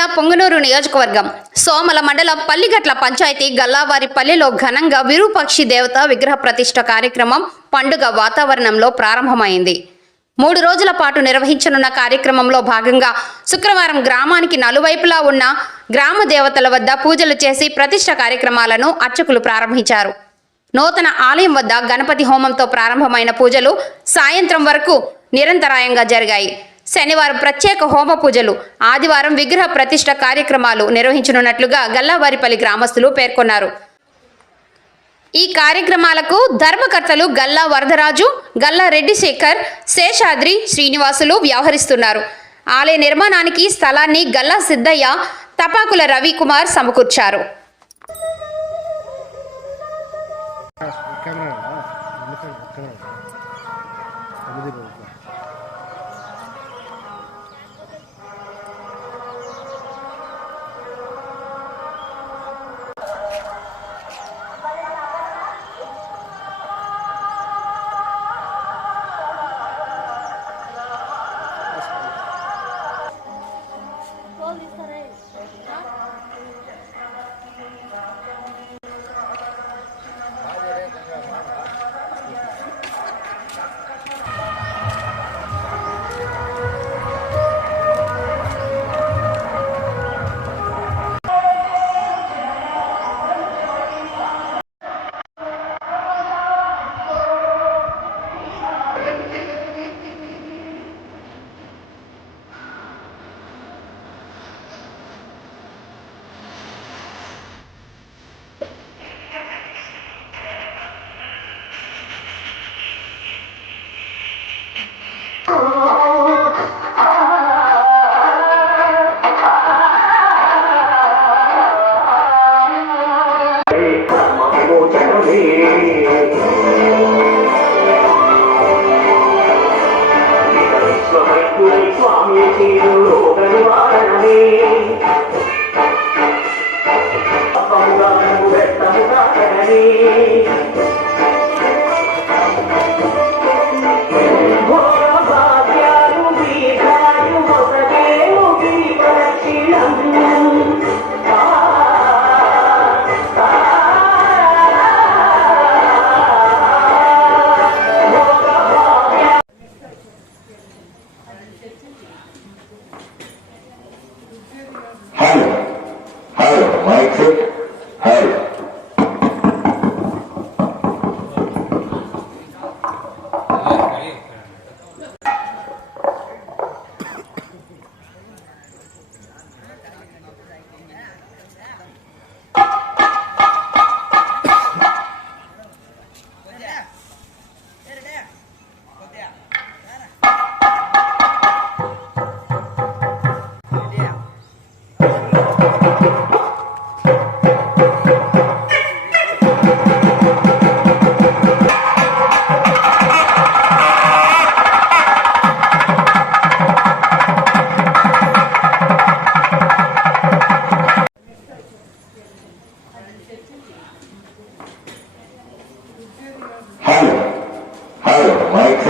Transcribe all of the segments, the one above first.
జిల్లా పొంగనూరు నియోజకవర్గం. సోమల మండలం పల్లిగట్ల పంచాయతీ గల్లావారిపల్లిలో ఘనంగా విరూపక్షి దేవత విగ్రహ ప్రతిష్ట కార్యక్రమం పండుగ వాతావరణంలో ప్రారంభమైంది. మూడు రోజుల పాటు నిర్వహించనున్న కార్యక్రమంలో భాగంగా శుక్రవారం గ్రామానికి నలువైపులా ఉన్న గ్రామ దేవతల వద్ద పూజలు చేసి ప్రతిష్ట కార్యక్రమాలను అర్చకులు ప్రారంభించారు. నూతన ఆలయం వద్ద గణపతి హోమంతో ప్రారంభమైన పూజలు సాయంత్రం వరకు నిరంతరాయంగా జరిగాయి. శనివారం ప్రత్యేక హోమ పూజలు ఆదివారం విగ్రహ ప్రతిష్ట కార్యక్రమాలు నిర్వహించనున్నట్లుగా గల్లావారిపల్లి గ్రామస్తులు పేర్కొన్నారు. ఈ కార్యక్రమాలకు ధర్మకర్తలు గల్లా వరదరాజు గల్లా రెడ్డి శేఖర్ శేషాద్రి శ్రీనివాసులు వ్యవహరిస్తున్నారు. ఆలయ నిర్మాణానికి స్థలాన్ని గల్లా సిద్ధయ్య తపాకుల రవికుమార్ సమకూర్చారు. కెమెరా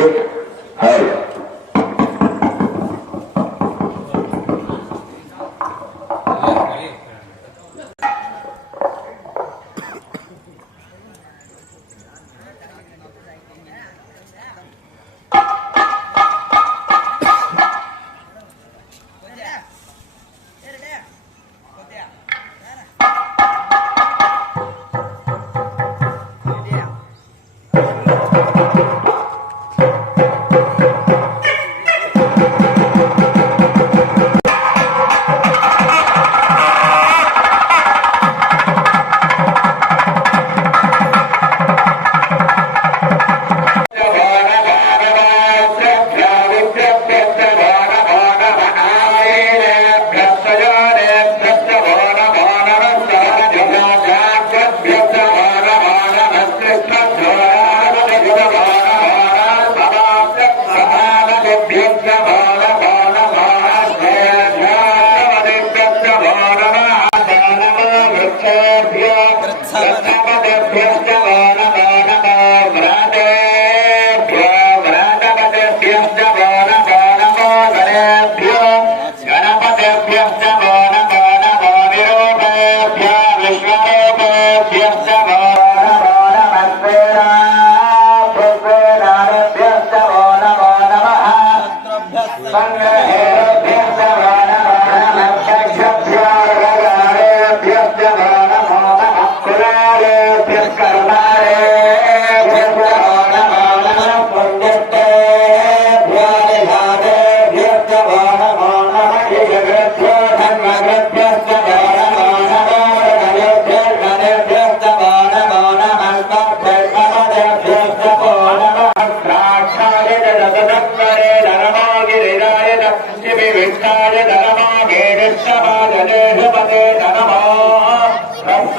আছে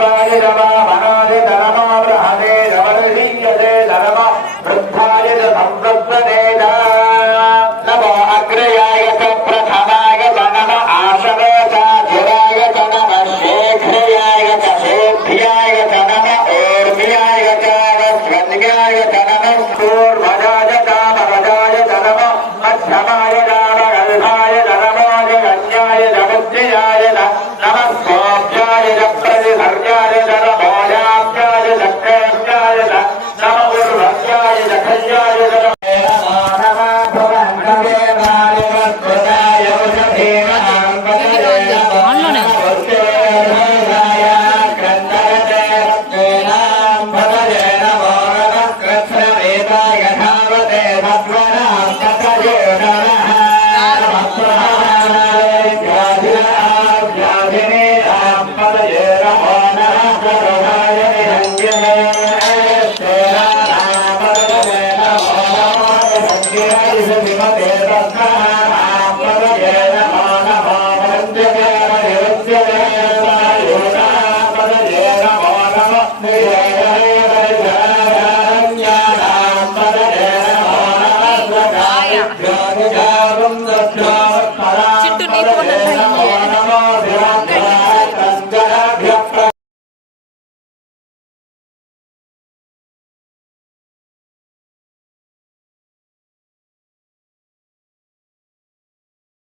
ధర్మాయ నమ మనోజ ధనమా బృహదే రమణీయదే ధనమ వృద్ధాయ సంవృద్ధేద నమో అగ్రయాయ ప్రథమాయ నమ ఆసవేత జురాయ నమ శేఖరయాయ శేభ్యాయ నమ మధ్యమాయ Thank